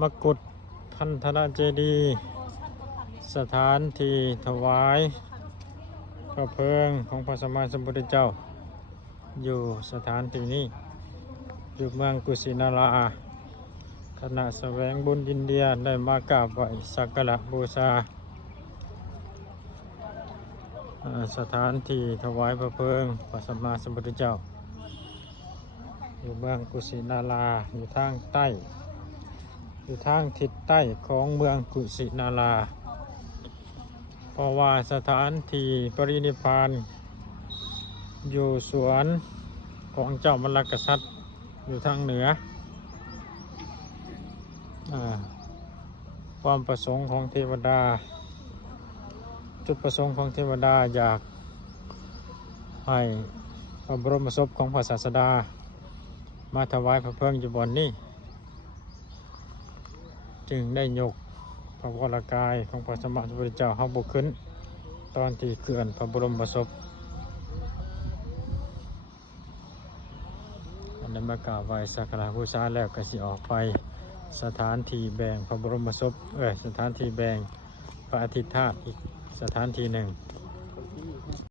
มกุฏพันธนเจดีย์สถานที่ถวายพระเพลิงของพระสัมมาสัมพุทธเจ้าอยู่สถานที่นี้อยู่เมืองกุสินาราคณะแสวงบุญอินเดียได้มากราบไหว้สักการะบูชาสถานที่ถวายพระเพลิงพระสัมมาสัมพุทธเจ้าอยู่เมืองกุสินาราอยู่ทางใต้อยู่ทางทิศใต้ของเมืองกุสินาราเพราะว่าสถานที่ปรินิพพานอยู่สวนของเจ้ามลกษัตริย์อยู่ทางเหนือความประสงค์ของเทวดาจุดประสงค์ของเทวดาอยากให้พระบรมศพของพระศาสดามาถวายพระเพลิงอยู่บนนี้จึงได้ยกพระวรกายของพระสัมมาสัมพุทธเจ้าเข้าบุกขึ้นตอนที่เคลื่อนพระบรมศพอันนั้นมากราบไหว้สักการะบูชาแล้วก็สิออกไปสถานที่แบ่งพระบรมศพสถานที่แบ่งพระอาทิตย์ธาตุอีกสถานที่หนึ่ง